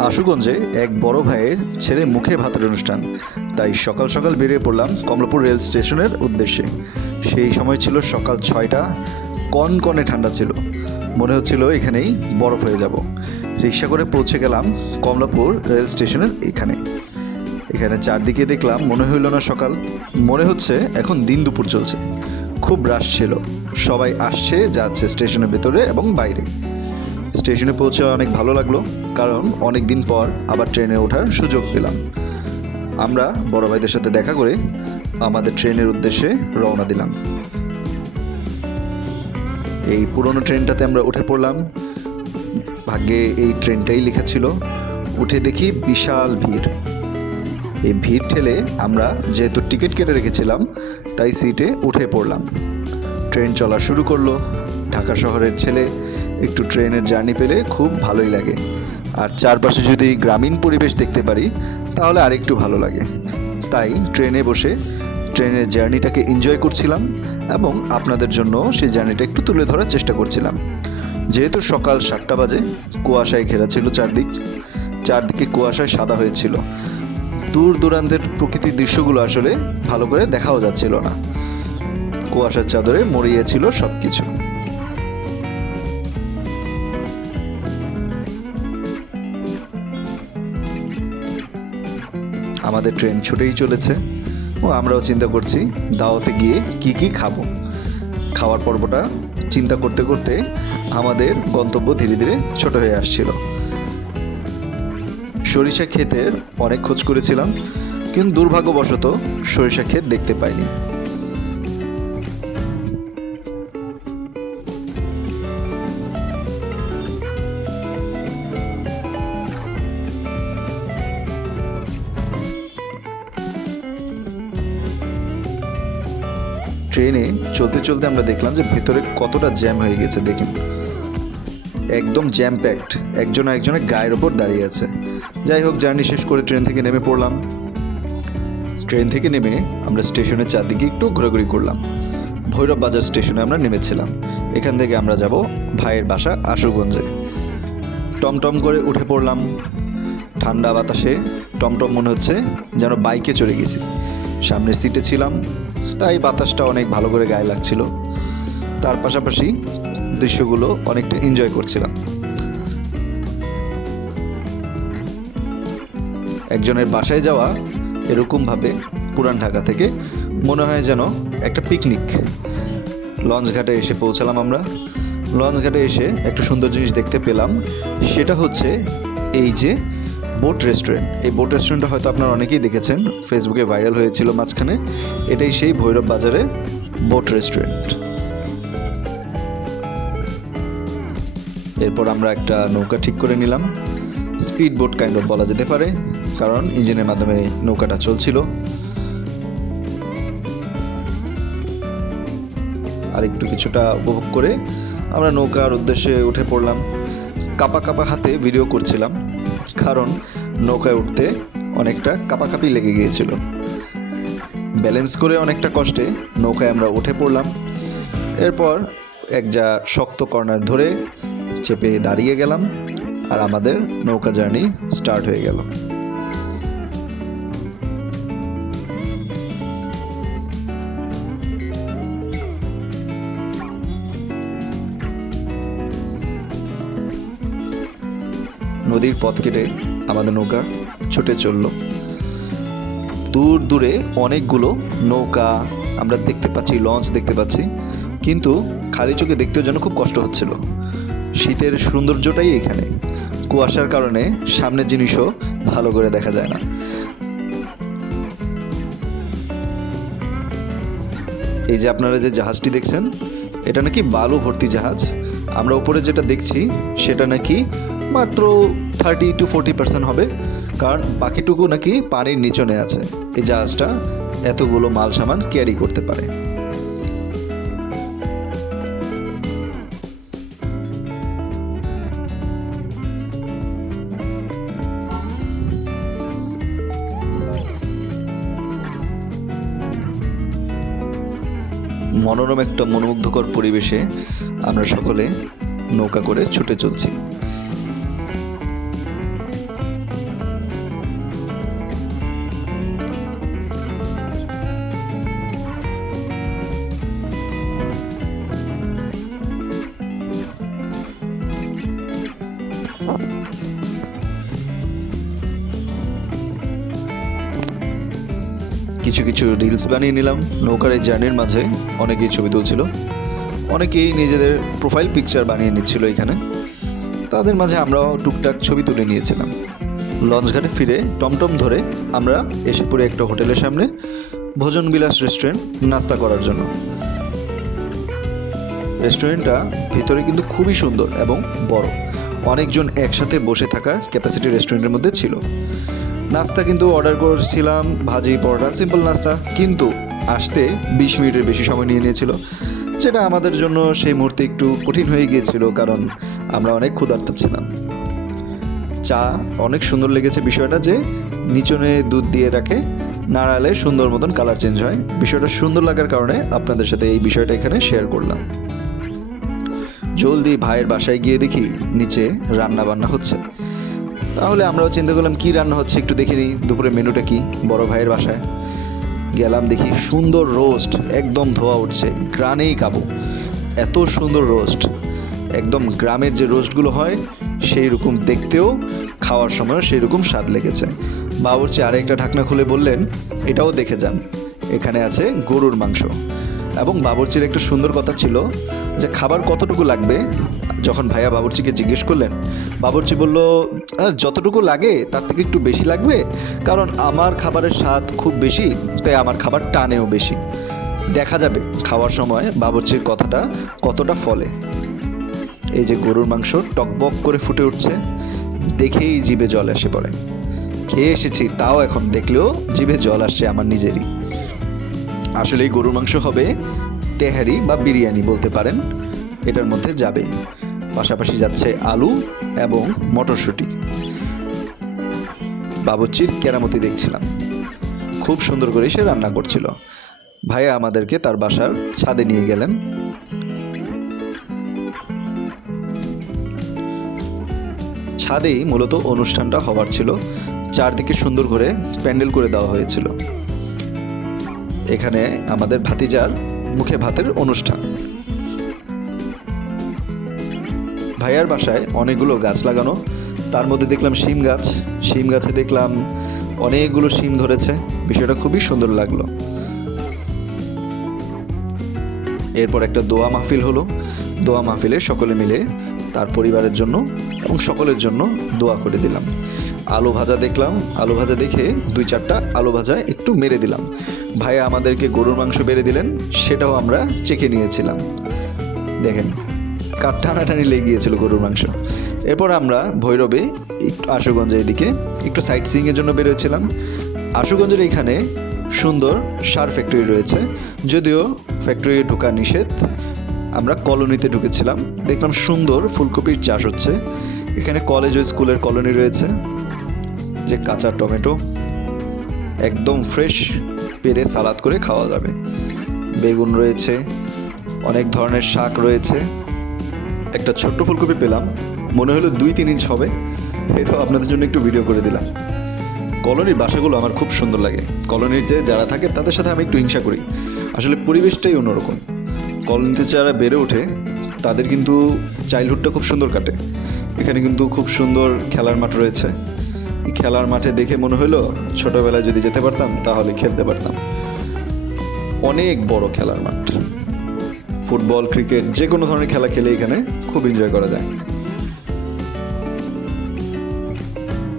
আশুগঞ্জে এক বড় ভাইয়ের ছেলে মুখে ভাতের অনুষ্ঠান। তাই সকাল সকাল বেরিয়ে পড়লাম কমলাপুর রেল স্টেশনের উদ্দেশ্যে। সেই সময় ছিল সকাল ছয়টা। কনকনে ঠান্ডা ছিল। মনে হচ্ছিল এখানেই বরফ হয়ে যাব। রিক্সা করে পৌঁছে গেলাম কমলাপুর রেল স্টেশনের এখানে। এখানে চারদিকে দেখলাম মনে হইল না সকাল। মনে হচ্ছে এখন দিন দুপুর চলছে। খুব রাশ ছিল। সবাই আসছে, যাচ্ছে স্টেশনের ভেতরে এবং বাইরে। স্টেশনে পৌঁছে অনেক ভালো লাগল, কারণ অনেক দিন পর আবার ট্রেনে ওঠার সুযোগ পেলাম। আমরা বড় ভাইদের সাথে দেখা করে আমাদের ট্রেনের উদ্দেশ্যে রওনা দিলাম। এই পুরনো ট্রেনটাতে আমরা উঠে পড়লাম। ভাগ্যে এই ট্রেনটাই লেখা ছিল, উঠে দেখি বিশাল ভিড়। এই ভিড় ঠেলে আমরা যেহেতু টিকিট কেটে রেখেছিলাম, তাই সিটে উঠে পড়লাম। ট্রেন চলা শুরু করল। ঢাকা শহরের ছেলে একটু ট্রেনের জার্নি পেলে খুব ভালোই লাগে। আর চারপাশে যদি গ্রামীণ পরিবেশ দেখতে পারি, তাহলে আরেকটু ভালো লাগে। তাই ট্রেনে বসে ট্রেনের জার্নিটাকে এনজয় করছিলাম এবং আপনাদের জন্য সেই জার্নিটা একটু তুলে ধরার চেষ্টা করছিলাম। যেহেতু সকাল সাতটা বাজে, কুয়াশায় ঘেরা ছিল চারদিক। চারদিকে কুয়াশায় সাদা হয়েছিল। দূর দূরান্তের প্রকৃতির দৃশ্যগুলো আসলে ভালো করে দেখাও যাচ্ছিল না। কুয়াশার চাদরে মরিয়েছিল সব কিছু আমাদের ট্রেন ছুটেই চলেছে। ও, আমরাও চিন্তা করছি দাওয়াতে গিয়ে কি কি খাব। খাওয়ার পর্বটা চিন্তা করতে করতে আমাদের গন্তব্য ধীরে ধীরে ছোট হয়ে আসছিল। সরিষা ক্ষেতের অনেক খোঁজ করেছিলাম, কিন্তু দুর্ভাগ্যবশত সরিষা ক্ষেত দেখতে পাইনি। ট্রেনে চলতে চলতে আমরা দেখলাম যে ভেতরে কতটা জ্যাম হয়ে গেছে দেখেন একদম জ্যাম প্যাকড একজন একজনের গায়ের ওপর দাঁড়িয়ে আছে। যাই হোক জার্নি শেষ করে ট্রেন থেকে নেমে পড়লাম। ট্রেন থেকে নেমে আমরা স্টেশনের চারদিকে একটু ঘোরাঘুরি করলাম। ভৈরব বাজার স্টেশনে আমরা নেমেছিলাম। এখান থেকে আমরা যাব ভাইয়ের বাসা আশুগঞ্জে। টমটম করে উঠে পড়লাম। ঠান্ডা বাতাসে টমটম মনে হচ্ছে যেন বাইকে চড়ে গেছি। সামনের সিটে ছিলাম। তাই বাতাসটা অনেক ভালো করে গায়ে লাগছিল। তার পাশাপাশি দৃশ্যগুলো অনেকটা এনজয় করছিলাম। একজনের বাসায় যাওয়া এরকমভাবে পুরান ঢাকা থেকে মনে হয় যেন একটা পিকনিক লঞ্চ ঘাটে এসে পৌঁছালাম আমরা। লঞ্চ ঘাটে এসে একটা সুন্দর জিনিস দেখতে পেলাম। সেটা হচ্ছে এই যে বোট রেস্টুরেন্ট। এই বোট রেস্টুরেন্টটা হয়তো আপনারা অনেকেই দেখেছেন। ফেসবুকে ভাইরাল হয়েছিল মাঝখানে। এটাই সেই ভৈরব বাজারে বোট রেস্টুরেন্ট। এরপর আমরা একটা নৌকা ঠিক করে নিলাম। স্পিড বোট কাইন্ড অফ বলা যেতে পারে, কারণ ইঞ্জিনের মাধ্যমে নৌকাটা চলছিল। আর একটু কিছুটা উপভোগ করে আমরা নৌকার উদ্দেশ্যে উঠে পড়লাম। কাপা কাপা হাতে ভিডিও করছিলাম। কারণ নৌকায় উঠতে অনেকটা কাপাকাপি লেগে গিয়েছিল। ব্যালেন্স করে অনেকটা কষ্টে নৌকায় আমরা উঠে পড়লাম। এরপর এক যা শক্ত কর্নার ধরে চেপে দাঁড়িয়ে গেলাম আর আমাদের নৌকা জার্নি স্টার্ট হয়ে গেল। নদীর পথ কেটে আমাদের নৌকা ছুটে চলল। দূর দূরে অনেকগুলো নৌকা আমরা দেখতে পাচ্ছি, লঞ্চ দেখতে পাচ্ছি। কিন্তু খালি চোখে দেখতেও যেন খুব কষ্ট হচ্ছিল। শীতের সৌন্দর্যটাই এখানে। কুয়াশার কারণে সামনের জিনিসও ভালো করে দেখা যায় না। এই যে আপনারা যে জাহাজটি দেখছেন, এটা নাকি বালু ভর্তি জাহাজ। আমরা উপরে যেটা দেখছি, সেটা নাকি মাত্র থার্টি টু ফোরটি পার্সেন্ট হবে। কারণ বাকিটুকু নাকি পানির নিচনে আছে। এই জাহাজটা এতগুলো মাল সামান ক্যারি করতে পারে। মনোরম একটা মনোমুগ্ধকর পরিবেশে আমরা সকলে নৌকা করে ছুটে চলছি। কিছু কিছু রিলস বানিয়ে নিলাম। নৌকার এই জার্নির মাঝে অনেকেই ছবি তুলছিল। অনেকেই নিজেদের প্রোফাইল পিকচার বানিয়ে নিচ্ছিল এখানে। তাদের মাঝে আমরাও টুকটাক ছবি তুলে নিয়েছিলাম। লঞ্চঘাটে ফিরে টমটম ধরে আমরা এসে পড়ে একটা হোটেলের সামনে ভোজন বিলাস রেস্টুরেন্ট নাস্তা করার জন্য। রেস্টুরেন্টটা ভিতরে কিন্তু খুবই সুন্দর এবং বড়। অনেকজন একসাথে বসে থাকার ক্যাপাসিটি রেস্টুরেন্টের মধ্যে ছিল। নাস্তা কিন্তু অর্ডার করেছিলাম, ভাজি, পরোটা সিম্পল নাস্তা। কিন্তু আসতে বিশ মিনিটের বেশি সময় নিয়ে নিয়েছিল। যেটা আমাদের জন্য সেই মুহূর্তে একটু কঠিন হয়ে গিয়েছিল, কারণ আমরা অনেক ক্ষুধার্ত ছিলাম। চা অনেক সুন্দর লেগেছে বিষয়টা যে, নিচনে দুধ দিয়ে রাখে, নাড়ালে সুন্দর মতন কালার চেঞ্জ হয়। বিষয়টা সুন্দর লাগার কারণে আপনাদের সাথে এই বিষয়টা এখানে শেয়ার করলাম। জলদি ভাইয়ের বাসায় গিয়ে দেখি নিচে রান্না বান্না হচ্ছে। তাহলে আমরাও চিন্তা করলাম, কি রান্না হচ্ছে একটু দেখে নিই দুপুরে মেনুটা কি বড় ভাইয়ের বাসায়? গেলাম দেখি সুন্দর রোস্ট একদম ধোয়া উঠছে, গ্রানেই কাবু এত সুন্দর রোস্ট একদম গ্রামের যে রোস্টগুলো হয় সেই রকম দেখতেও, খাওয়ার সময়ও সেই রকম স্বাদ লেগেছে। বাবুর্চি আরেকটা ঢাকনা খুলে বললেন, এটাও দেখে যান। এখানে আছে গরুর মাংস। এবং বাবুর্চির একটা সুন্দর কথা ছিল যে খাবার কতটুকু লাগবে? যখন ভাইয়া বাবুর্চিকে জিজ্ঞেস করলেন বাবুর্চি বলল "আহ, যতটুকু লাগে তার থেকে একটু বেশি লাগবে? কারণ আমার খাবারের স্বাদ খুব বেশি তাই আমার খাবার টানেও বেশি। দেখা যাবে খাওয়ার সময় বাবুর্চির কথাটা কতটা ফলে। এই যে গরুর মাংস টকবক করে ফুটে উঠছে দেখেই জিভে জল এসে পড়ে। খেয়ে এসেছি তাও এখন দেখলেও জিভে জল আসছে আমার নিজেরই। আসলে এই গরুর মাংস হবে তেহারি বা বিরিয়ানি বলতে পারেন। এটার মধ্যে যাবে। পাশাপাশি যাচ্ছে আলু এবং মটরশুঁটি। বাবুচ্চির কেরামতি দেখছিলাম। খুব সুন্দর করে সে রান্না করছিল। ভাইয়া আমাদেরকে তার বাসার ছাদে নিয়ে গেলেন। ছাদেই মূলত অনুষ্ঠানটা হবার ছিল। চারদিকে সুন্দর করে প্যান্ডেল করে দেওয়া হয়েছিল। এখানে আমাদের ভাতিজার মুখে ভাতের অনুষ্ঠান। ভাইয়ার বাসায় অনেকগুলো গাছ লাগানো। তার মধ্যে দেখলাম শিম গাছ। শিম গাছে দেখলাম অনেকগুলো শিম ধরেছে। বিষয়টা খুবই সুন্দর লাগল। এরপর একটা দোয়া মাহফিল হলো। দোয়া মাহফিলে সকলে মিলে তার পরিবারের জন্য এবং সকলের জন্য দোয়া করে দিলাম। আলু ভাজা দেখলাম। আলু ভাজা দেখে দুই চারটা আলু ভাজা একটু মেরে দিলাম। ভাইয়া আমাদেরকে গরুর মাংস বেড়ে দিলেন, সেটাও আমরা চেখে নিয়েছিলাম। দেখেন কাঠ টানাটানি লেগে গিয়েছিল গরুর মাংস। এরপর আমরা ভৈরবে একটু আশুগঞ্জের দিকে একটু সাইট সিইংয়ের জন্য বেরোয়েছিলাম আশুগঞ্জের এখানে সুন্দর সার ফ্যাক্টরি রয়েছে। যদিও ফ্যাক্টরি ঢোকা নিষেধ, আমরা কলোনিতে ঢুকেছিলাম। দেখলাম সুন্দর ফুলকপির চাষ হচ্ছে। এখানে কলেজ ও স্কুলের কলোনি রয়েছে। যে কাঁচা টমেটো একদম ফ্রেশ পেরে সালাদ করে খাওয়া যাবে। বেগুন রয়েছে, অনেক ধরনের শাক রয়েছে। একটা ছোট্ট ফুলকপি পেলাম, মনে হলো দুই তিন ইঞ্চ হবে এটাও আপনাদের জন্য একটু ভিডিও করে দিলাম। কলোনির বাসাগুলো আমার খুব সুন্দর লাগে। কলোনির যে যারা থাকে, তাদের সাথে আমি একটু হিংসা করি। আসলে পরিবেশটাই অন্যরকম। কলোনিতে যারা বেড়ে ওঠে, তাদের কিন্তু চাইল্ডহুডটা খুব সুন্দর কাটে। এখানে কিন্তু খুব সুন্দর খেলার মাঠ রয়েছে। খেলার মাঠে দেখে মনে হলো ছোটবেলায় যদি যেতে পারতাম, তাহলে খেলতে পারতাম। অনেক বড় খেলার মাঠ। ফুটবল, ক্রিকেট যে কোনো ধরনের খেলা খেলে এখানে খুব এনজয় করা যায়।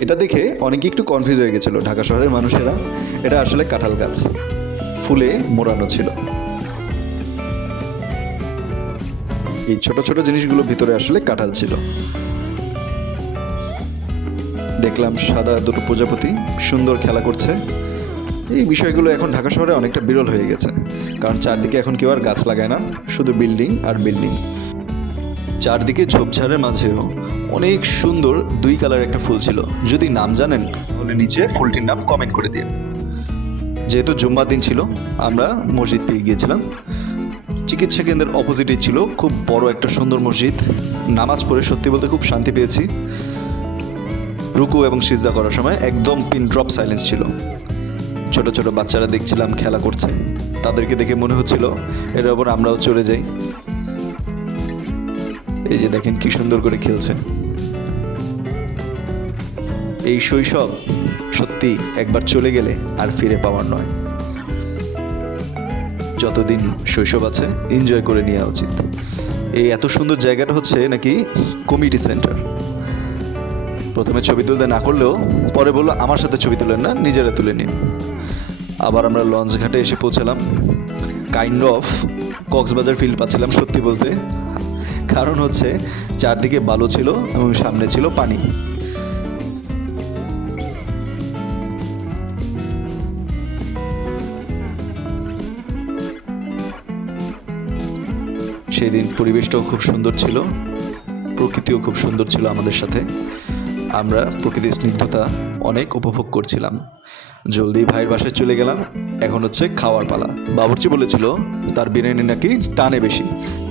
এটা দেখে অনেকে একটু কনফিউজ হয়ে গেছিল, ঢাকা শহরের মানুষেরা। এটা আসলে কাঁঠাল গাছ। ফুলে মোড়ানো ছিল। এই ছোট ছোট জিনিসগুলো ভিতরে আসলে কাঁঠাল ছিল। দেখলাম সাদা দুটো প্রজাপতি সুন্দর খেলা করছে। এই বিষয়গুলো এখন ঢাকা শহরে অনেকটা বিরল হয়ে গেছে, কারণ চারদিকে এখন কেউ আর গাছ লাগায় না, শুধু বিল্ডিং আর বিল্ডিং। চারদিকে ঝোপঝাড়ের মাঝেও অনেক সুন্দর দুই কালার একটা ফুল ছিল। যদি নাম জানেন, তাহলে নিচে ফুলটির নাম কমেন্ট করে দিন। যেহেতু জুম্মার দিন ছিল, আমরা মসজিদ পেয়ে গিয়েছিলাম। চিকিৎসা কেন্দ্রের অপোজিটেই ছিল খুব বড় একটা সুন্দর মসজিদ। নামাজ পড়ে সত্যি বলতে খুব শান্তি পেয়েছি। রুকু এবং সিজদা করার সময় একদম পিন ড্রপ সাইলেন্স ছিল। ছোট ছোট বাচ্চারা দেখছিলাম খেলা করছে। তাদেরকে দেখে মনে হচ্ছিল এর ওপর আমরাও চলে যাই। এই যে দেখেন কি সুন্দর করে খেলছে। এই শৈশব সত্যি একবার চলে গেলে আর ফিরে পাওয়ার নয়। যতদিন শৈশব আছে এনজয় করে নেওয়া উচিত। এই এত সুন্দর জায়গাটা হচ্ছে নাকি কমিটি সেন্টার প্রথমে ছবি তুলতে না করলেও পরে বলল, আমার সাথে ছবি তুলেন না, নিজেরা তুলে নিন। আবার আমরা লঞ্চ ঘাটে এসে পৌঁছালাম। কাইন্ড অফ কক্সবাজার ফিল পাচ্ছিলাম সত্যি বলতে। কারণ হচ্ছে চারদিকে বালু ছিল এবং সামনে ছিল পানি। সেই দিন পরিবেশটাও খুব সুন্দর ছিল। প্রকৃতিও খুব সুন্দর ছিল আমাদের সাথে। আমরা প্রকৃতির স্নিগ্ধতা অনেক উপভোগ করছিলাম। জলদি ভাইয়ের বাসায় চলে গেলাম। এখন হচ্ছে খাওয়ার পালা। বাবুর্চি বলেছিল, তার বিরিয়ানি নাকি টানে বেশি।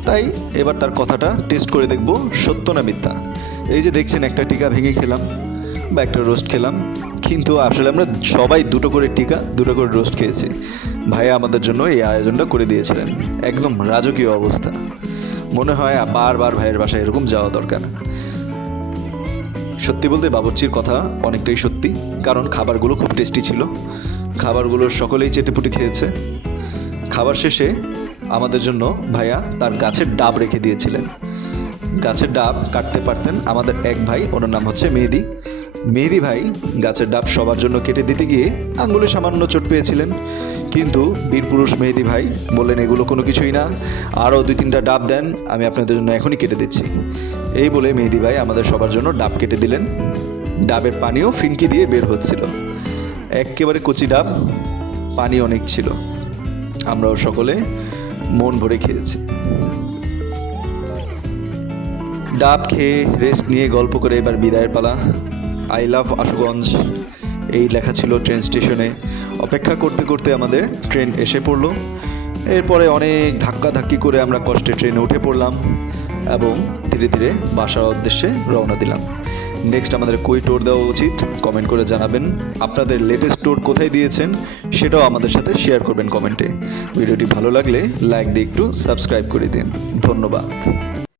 তাই এবার তার কথাটা টেস্ট করে দেখব, সত্য না মিথ্যা? এই যে দেখছেন, একটা টিকা ভেঙে খেলাম বা একটা রোস্ট খেলাম। কিন্তু আসলে আমরা সবাই দুটো করে টিকা, দুটো করে রোস্ট খেয়েছি। ভাইয়া আমাদের জন্য এই আয়োজনটা করে দিয়েছিলেন। একদম রাজকীয় অবস্থা। মনে হয় বারবার ভাইয়ের বাসায় এরকম যাওয়া দরকার। সত্যি বলতে বাবুর্চির কথা অনেকটাই সত্যি, কারণ খাবারগুলো খুব টেস্টি ছিল। খাবারগুলো সকলেই চেটেপুটে খেয়েছে। খাবার শেষে আমাদের জন্য ভাইয়া তার গাছের ডাব রেখে দিয়েছিলেন। গাছের ডাব কাটতে পারতেন আমাদের এক ভাই, ওনার নাম হচ্ছে মেহেদি। মেহেদি ভাই গাছের ডাব সবার জন্য কেটে দিতে গিয়ে আঙ্গুলে সামান্য চোট পেয়েছিলেন। কিন্তু বীরপুরুষ মেহেদি ভাই বললেন, এগুলো কোনো কিছুই না। আরও দুই তিনটা ডাব দেন, আমি আপনাদের জন্য এখনই কেটে দিচ্ছি। এই বলে মেহেদি ভাই আমাদের সবার জন্য ডাব কেটে দিলেন। ডাবের পানিও ফিনকি দিয়ে বের হচ্ছিল। একেবারে কচি ডাব, পানি অনেক ছিল। আমরাও সকলে মন ভরে খেয়েছি। ডাব খেয়ে রেস্ট নিয়ে গল্প করে এবার বিদায়ের পালা। I love Ashuganj. এই লেখা ছিল ট্রেন স্টেশনে অপেক্ষা করতে করতে আমাদের ট্রেন এসে পড়ল। এরপরে অনেক ধাক্কা ধাক্কি করে আমরা কষ্টে ট্রেনে উঠে পড়লাম এবং ধীরে ধীরে বাসার উদ্দেশ্যে রওনা দিলাম। নেক্সট আমাদের কই টোর দেওয়া উচিত কমেন্ট করে জানাবেন। আপনাদের লেটেস্ট টোর কোথায় দিয়েছেন, সেটাও আমাদের সাথে শেয়ার করবেন কমেন্টে ভিডিওটি ভালো লাগলে লাইক দিয়ে একটু সাবস্ক্রাইব করে দিন। ধন্যবাদ।